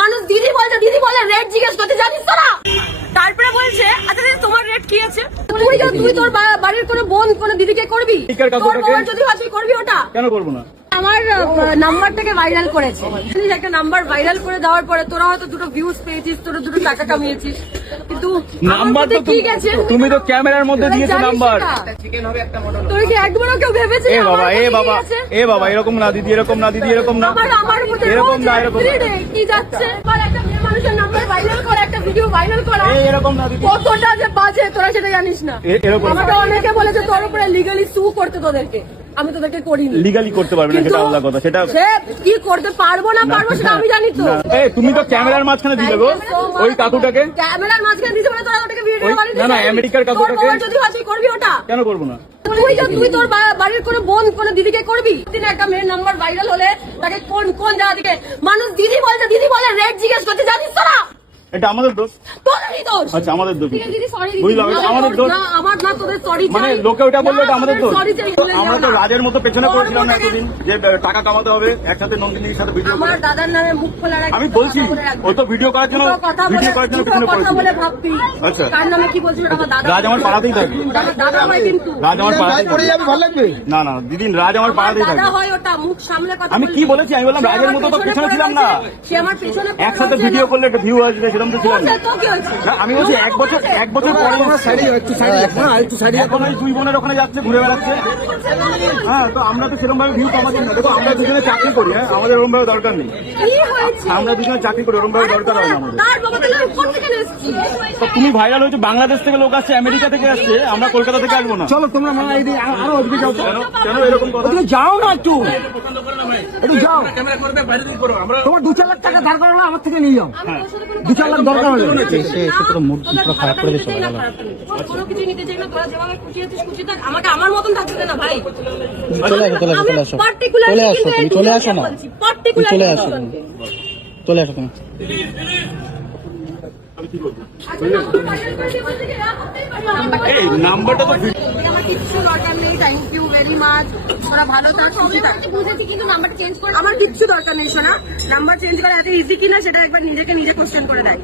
মানুষ দিদি বলে রেট জিজ্ঞেস করতে জানিস তোরা। তারপরে বলছে আচ্ছা দিদি তোমার রেট কি আছে? তুই তোর বাড়ির কোনো বোন কোনো দিদিকে করবি? তোর বোন যদি হয় তুই করবি ওটা? কেন করবো না? আমার নাম্বারটাকে ভাইরাল করেছে, একটা নাম্বার ভাইরাল করে দেওয়ার পরে তোরা হয়তো দুটো ভিউজ পেয়েছিস, তোরা দুটো টাকা কামিয়েছিস, কিন্তু নাম্বার তো ঠিক আছে তুমি তো ক্যামেরার মধ্যে দিয়েছো নাম্বার। তোর কি একবারও কেউ ভেবেছে? এ বাবা এরকম না দিদি, এরকম না দিদি, এরকম না, আমার এরকম না, এরকম কি যাচ্ছে একটা মেয়ে মানুষের নাম্বার ভাইরাল করা, একটা ভিডিও ভাইরাল করা, এরকম না দিদি, কতটা যে বাজে তোরা সেটা জানিস না। আমাকে অনেকে বলেছে তোর উপরে লিগালি সু করতে, তোদেরকে আমি তোদেরকে করিনি। লিগালি করতে পারবে না সেটা আলাদা কথা, সেটা সে কি করতে পারবো না পারবো সেটা আমি জানি তো। তুমি তো ক্যামেরার মাঝখানে দিলে গো ওই কাকুটাকে, ক্যামেরার মাঝখানে দিতে বলে তোরা ওটাকে ভিডিও বানিয়ে না না আমেরিকার কাকুটাকে যদি হয় তুই করবি ওটা? কেন করবো না? তুই তোর বাড়ির কোনো বোন কোনো দিদিকে করবি? একটা মেয়ের নাম্বার ভাইরাল হলে তাকে কোন জায়গা থেকে মানুষ দিদি বলে রেট জিজ্ঞেস করতে জানিস তোরা? এটা আমাদের দোষ। তোদেরই দোষ। আচ্ছা আমাদের দোষ, দিদি সরি বুঝলাম, এটা আমাদের দোষ না, আমার না, তোদের সরি মানে লোকে ওটা বললো এটা আমাদের দোষ। সরি চাই। আমরা তো রাজের মতো পেছনে পড়েছিলাম না এতদিন যে টাকা কামাতে হবে, একসাথে নন্দিনীর সাথে ভিডিও আমার দাদার নামে মুখ খোলা রাখি। আমি বলছি ও তো ভিডিও করার জন্য পেছনে কথা বলে পড়েছিল। ভাবতি আচ্ছা কার নামে কি বলছিস? আমার দাদা, রাজ আমার পাড়াতেই থাকে, আমার দাদা হয় কিন্তু রাজ আমার পাড়াতেই পড়ে যাবে, ভালো লাগবে না না দিদি, রাজ আমার পাড়াতেই দাদা থাকে। হয়, ওটা মুখ সামলে কথা আমি বলবি। কি বলেছি? আমি বললাম সে রাজের আমার মতো তো পেছনে পড়ে ছিলাম না, রয়েছে, সে আমার পেছনে পড়ে একসাথে রয়েছে ভিডিও না। করলে একটা ভিউ আসবে সেরকম তো ছিলাম না। তো কি হয়েছে? না, আমি বলছি এক বছর পরে একটু সাইডে এখন ওই দুই বোনের ওখানে যাচ্ছে, ঘুরে বেড়াচ্ছে। হ্যাঁ, তো আমরা তো সেরকম ভাবে ভিউ কমাচ্ছি না। দেখো আমরা দুজনে চাকরি করি, হ্যাঁ, আমাদের ওরকম ভাবে দরকার নেই। কি হয়েছে? আমরা দুজনে চাকরি করি, ওরকম ভাবে দরকার হয় না আমাদের। তার বাবা তো কোথা থেকে এসেছিস? তো তুমি ভাইরাল হয়েছে, বাংলাদেশ থেকে লোক আসছে, আমেরিকা থেকে আসছে, আমরা কলকাতা থেকে আসবো না? চলো তোমরা মা এই আরো ওদিকে যাও তো, কেন এরকম কথা? ওদিকে যাও না, একটু যাও। তোমার 2-4 লাখ টাকা ধার করা হলো আমার থেকে নিয়ে যাও, 2-4 লাখ দরকার হলে। খারাপ করে দিচ্ছে কোনো কিছু নিতে চাই না, তোরা যেভাবে খুশি আছিস খুশি থাক, আমাকে আমার মতন থাকতে দে না ভাই। চলে আসো তুমি চলে আসো না, চলে আসো তুমি। এই নাম্বারটা তো আমার কিচ্ছু দরকার নেই, থ্যাংক ইউ ভেরি মাচ। তোরা ভালো থাক, খুশি থাক। বুঝেছি, কিন্তু নাম্বার চেঞ্জ করে আমার কিচ্ছু দরকার নেই সোনা। নাম্বার চেঞ্জ করা এত ইজি কিনা সেটা একবার নিজেকে নিজে কোশ্চেন করে দেখ।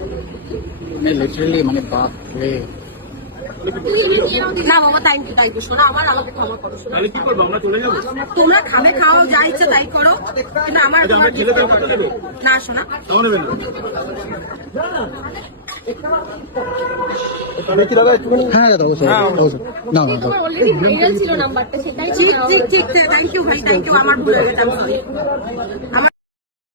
লিটারালি মানে বাপ রে। না বাবা, থ্যাংক ইউ সোনা, আমাকে ক্ষমা করো সোনা। তাহলে কি করবো? আমরা চলে যাবো? তোমরা খাবে খাও, যা ইচ্ছে তাই করো, কিন্তু আমার আমরা খেলে তো কথা দেবে না সোনা। তাও নেবেন না? হ্যাঁ দাদা অবশ্যই না না তোমার অলরেডি ভাইরাল ছিল নাম্বারটা, সেটাই ঠিক, থ্যাংক ইউ ভাই, থ্যাংক ইউ। আমার ভুল হয়ে গেছে, আমি সরি।